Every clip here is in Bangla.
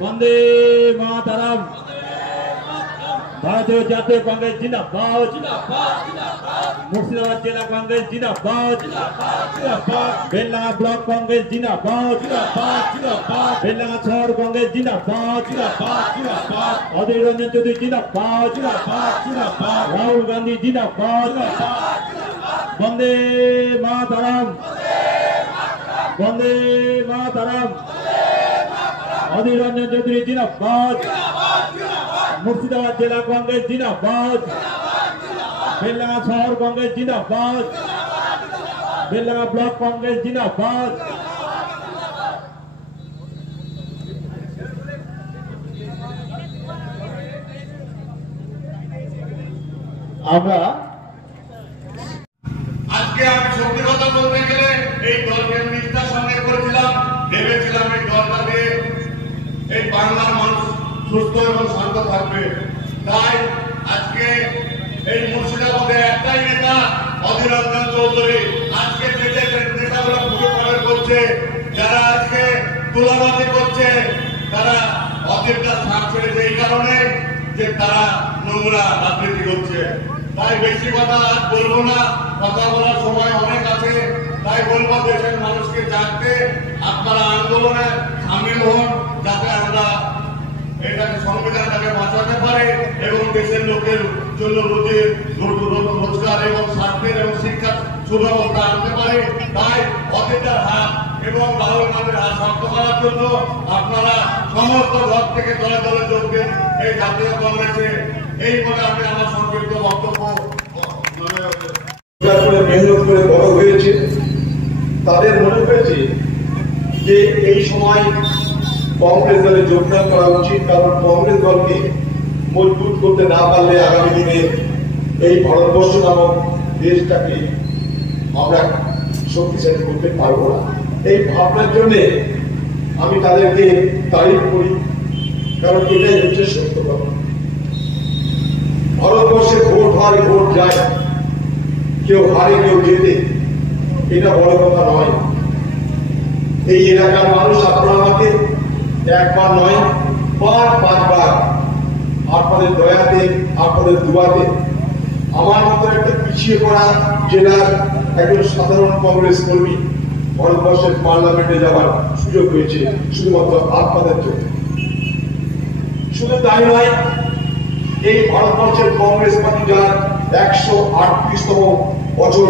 वंदे मातरम। भारतीय जातीय कांग्रेस जिंदाबाद। मुर्शिदाबाद जिला कांग्रेस जिंदाबाद। बेलडांगा ब्लॉक कांग्रेस जिंदाबाद। बेलडांगा शहर कांग्रेस जिंदाबाद। अधीर रंजन चौधरी जिंदाबाद। राहुल गांधी जिंदाबाद। वंदे मातरम। वंदे मातरम। अधीर रंजन चौधरी जिंदाबाद। मुर्शिदाबाद जिला कांग्रेस जिंदाबाद। बेलडांगा शहर कांग्रेस जिंदाबाद। बेलडांगा ब्लॉक कांग्रेस जिंदाबाद। আমরা আজকে আমি সত্যি কথা বলতে গেলে এই দলকে নিষ্ঠার সঙ্গে করেছিলাম, ভেবেছিলাম এই দলটা দিয়ে এই বাংলার মানুষ সুস্থ এবং শান্ত থাকবে। তাই আজকে এই মুর্শিদাবাদে একটাই নেতা অধীর রঞ্জন চৌধুরী। আজকে যে নেতাগুলো পুজো পালন করছে, যারা আজকে তুলাবাজি করছে, তারা অধীরটা ছাড় ছেড়েছে এই কারণে যে তারা নোংরা রাজনীতি করছে। তাই বেশি কথা আজ বলবো না, কথা বলার সময় অনেক আছে। তাই বলবো দেশের মানুষকে জানতে আপনারা আন্দোলনে সামিল হন, যাতে আমরা এটাকে সংবিধানটাকে বাঁচাতে পারে এবং দেশের লোকের জন্য রোজগার এবং স্বাস্থ্যের এবং শিক্ষার সুব্যবস্থা আনতে পারে। তাই অধীরটার হাত এবং রাহুল গান্ধীর হাত শক্ত করার জন্য আপনারা সমস্ত ঘর থেকে দলে দলে যোগ দেন এই জাতীয় কংগ্রেসে। এই বলে আমি আমার সংক্ষিপ্ত বক্তব্য মেহনত করে বড় হয়েছে, তাদের মনে হয়েছে যে এই সময় কংগ্রেস দলে যোগদান করা উচিত, কারণ কংগ্রেস দলকে মজবুত করতে না পারলে আগামী দিনে এই ভারতবর্ষ নামক দেশটাকে আমরা শক্তিশালী করতে পারবো না। এই ভাবনার জন্য আমি তাদেরকে তারিফ করি, কারণ এটাই হচ্ছে সত্য কথা। ভারতবর্ষে ভোট হয় ভোট যায়, কেউ হারে কেউ জেতে, এটা বড় কথা নয়। এই এলাকার মানুষ আপনারা আমাকে একবার নয় পাঁচবার আপনাদের দয়াতে, আপনাদের দুয়াতে আমার মতো একটা পিছিয়ে পড়া জেলার একজন সাধারণ কংগ্রেস কর্মী ভারতবর্ষের পার্লামেন্টে যাওয়ার সুযোগ হয়েছে শুধুমাত্র আপনাদের জন্য। শুধু তাই নয়, এই ভারতবর্ষের কংগ্রেস পার্টি যার 138তম বছর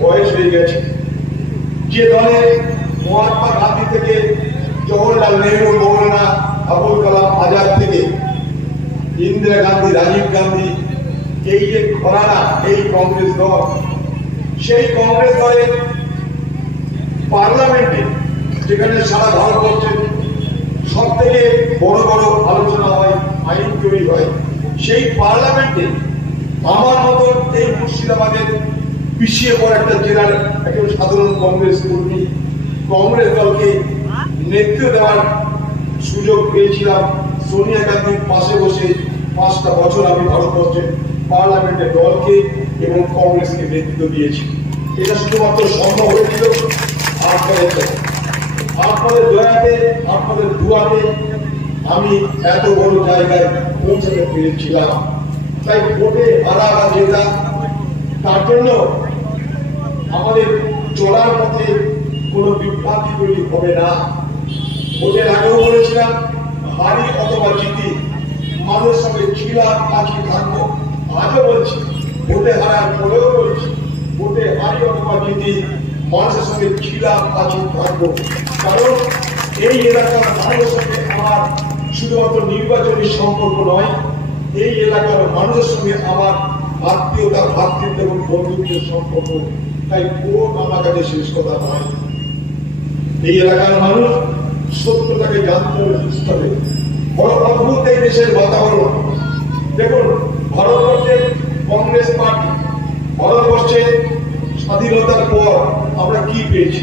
বয়স হয়ে গেছে, যে দলে মহাত্মা গান্ধী থেকে জওহরলাল নেহরু, মৌলানা আবুল কালাম আজাদ থেকে ইন্দিরা গান্ধী, রাজীব গান্ধী, এই যে ঘরানা, এই কংগ্রেস দল, সেই কংগ্রেস দলের পার্লামেন্টে যেখানে সারা ভারতবর্ষের সব থেকে বড় বড় আলোচনা হয়, আইন তৈরি হয়, সেই পার্লামেন্টে আমার মতন এই মুর্শিদাবাদের পিছিয়ে পড়া একটা জেলার একজন সাধারণ কংগ্রেস কর্মী কংগ্রেস দলকে নেতৃত্ব দেওয়ার সুযোগ পেয়েছিলাম। সোনিয়া গান্ধীর পাশে বসে 5টা বছর আমি ভারতবর্ষের পার্লামেন্টে দলকে এবং কংগ্রেসকে নেতৃত্ব দিয়েছি। এটা শুধুমাত্র সম্ভব হয়েছিল আপনাদের দয়াতে, আপনাদের দুয়াতে আমি এত বড় জায়গায় পৌঁছাতে পেরেছিলাম। তাই ভোটে হারা বা জেতা তার জন্য আমাদের চলার পথে কোনো বিভ্রান্তি তৈরি হবে না। ভোটের আগেও বলেছিলাম, হারি অথবা জিতি মানুষের সঙ্গে ছিলাম, আজকে থাকবো। আজও বলছি, ভোটে হারার পরেও বলছি, ভোটে হারি অথবা জিতি মানুষের সঙ্গে ছিলাম, আজকে থাকবো। কারণ এই এলাকার মানুষের সঙ্গে আমার শুধুমাত্র নির্বাচনী সম্পর্ক নয়, এই এলাকার মানুষের সঙ্গে আমার আত্মীয়তা, ভ্রাতৃত্ব এবং বন্ধুত্বের সম্পর্ক। তাই ভোট আমার কাছে শেষ কথা নয়। এই এলাকার মানুষ সত্যটাকে জানতে হবে, বুঝতে হবে। বড় অদ্ভুত এই দেশের বাতাবরণ। দেখুন, ভারতবর্ষের কংগ্রেস পার্টি ভারতবর্ষের স্বাধীনতার পর আমরা কি পেয়েছি?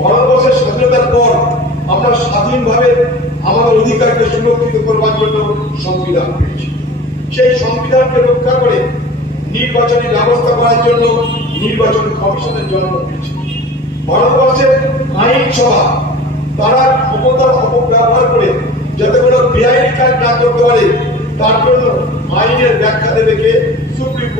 ভারতবর্ষের স্বাধীনতার পর আমরা স্বাধীনভাবে আমাদের অধিকারকে সুরক্ষিত করবার জন্য সংবিধান পেয়েছি। সেই সংবিধানকে রক্ষা করে নির্বাচনী ব্যবস্থা করার জন্য নির্বাচন কমিশনের জন্ম হয়েছে। ভারতবর্ষের আইনসভা তারা ক্ষমতার অপব্যবহার করে যাতে কোনো বেআইনি কাজ না করতে পারে তার জন্য আইনের ব্যাখ্যা দেবে কে? সুপ্রিম